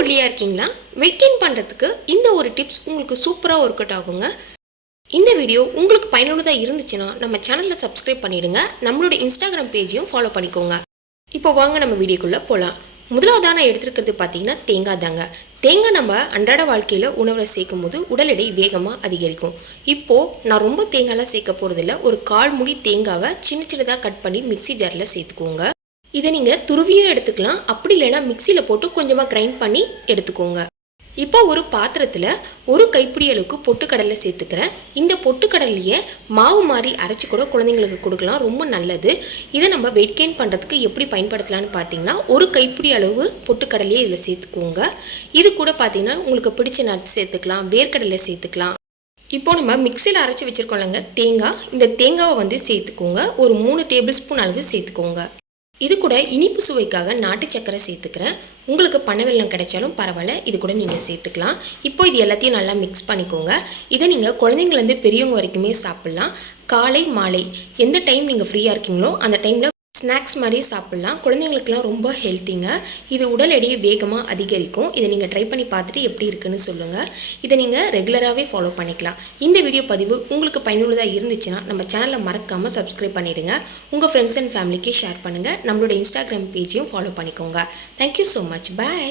ஒல்லியாக இருக்கீங்களா? Weight gain பண்ணுறதுக்கு இந்த ஒரு டிப்ஸ் உங்களுக்கு சூப்பராக ஒர்க் அவுட் ஆகுங்க. இந்த வீடியோ உங்களுக்கு பயனுள்ளதாக இருந்துச்சுன்னா நம்ம சேனலில் சப்ஸ்கிரைப் பண்ணிவிடுங்க. நம்மளோட இன்ஸ்டாகிராம் பேஜையும் ஃபாலோ பண்ணிக்கோங்க. இப்போ வாங்க நம்ம வீடியோக்குள்ளே போகலாம். முதலாவதாக நான் எடுத்துருக்கிறது பார்த்தீங்கன்னா தேங்காய் தாங்க. தேங்காய் நம்ம அன்றாட வாழ்க்கையில் உணவில் சேர்க்கும் போது உடல் எடை வேகமாக அதிகரிக்கும். இப்போது நான் ரொம்ப தேங்காயெலாம் சேர்க்க போகிறதில்ல. ஒரு 1/4 மூடி தேங்காவை சின்னதாக கட் பண்ணி மிக்சி ஜாரில் சேர்த்துக்கோங்க. இதை நீங்கள் துருவியும் எடுத்துக்கலாம், அப்படி இல்லைன்னா மிக்சியில் போட்டு கொஞ்சமாக கிரைண்ட் பண்ணி எடுத்துக்கோங்க. இப்போ ஒரு பாத்திரத்தில் ஒரு கைப்பிடி அளவுக்கு பொட்டுக்கடலை சேர்த்துக்கிறேன். இந்த பொட்டுக்கடலையே மாவு மாதிரி அரைச்சி கூட குழந்தைங்களுக்கு கொடுக்கலாம், ரொம்ப நல்லது. இதை நம்ம வெயிட் கெயின் பண்ணுறதுக்கு எப்படி பயன்படுத்தலான்னு பார்த்தீங்கன்னா, ஒரு கைப்பிடி அளவு பொட்டுக்கடலையே இதில் சேர்த்துக்கோங்க. இது கூட பார்த்தீங்கன்னா உங்களுக்கு பிடிச்ச நட்ஸ் சேர்த்துக்கலாம், வேர்க்கடலை சேர்த்துக்கலாம். இப்போ நம்ம மிக்சியில் அரைச்சி வச்சுருக்கோம்லங்க தேங்காய், இந்த தேங்காவை சேர்த்துக்கோங்க. ஒரு 3 டேபிள் ஸ்பூன் அளவு சேர்த்துக்கோங்க. இது கூட இனிப்பு சுவைக்காக நாட்டு சர்க்கரை சேர்த்துக்கிறேன். உங்களுக்கு பனை வெல்லம் கிடைச்சாலும் பரவாயில்ல, இது கூட நீங்கள் சேர்த்துக்கலாம். இப்போ இது எல்லாத்தையும் நல்லா மிக்ஸ் பண்ணிக்கோங்க. இதை நீங்கள் குழந்தைங்கலேருந்து பெரியவங்க வரைக்குமே சாப்பிட்லாம். காலை மாலை எந்த டைம் நீங்கள் ஃப்ரீயாக இருக்கீங்களோ அந்த டைமில் ஸ்நாக்ஸ் மாதிரி சாப்பிட்லாம். குழந்தைங்களுக்குலாம் ரொம்ப ஹெல்த்திங்க. இது உடல் எடையை வேகமாக அதிகரிக்கும். இதை நீங்கள் ட்ரை பண்ணி பார்த்துட்டு எப்படி இருக்குன்னு சொல்லுங்கள். இதை நீங்கள் ரெகுலராகவே ஃபாலோ பண்ணிக்கலாம். இந்த வீடியோ பதிவு உங்களுக்கு பயனுள்ளதாக இருந்துச்சுன்னா நம்ம சேனலை மறக்காமல் சப்ஸ்கிரைப் பண்ணிவிடுங்க. உங்கள் ஃப்ரெண்ட்ஸ் அண்ட் ஃபேமிலிக்கு ஷேர் பண்ணுங்கள். நம்மளோட இன்ஸ்டாகிராம் பேஜையும் ஃபாலோ பண்ணிக்கோங்க. Thank you so much. பாய்.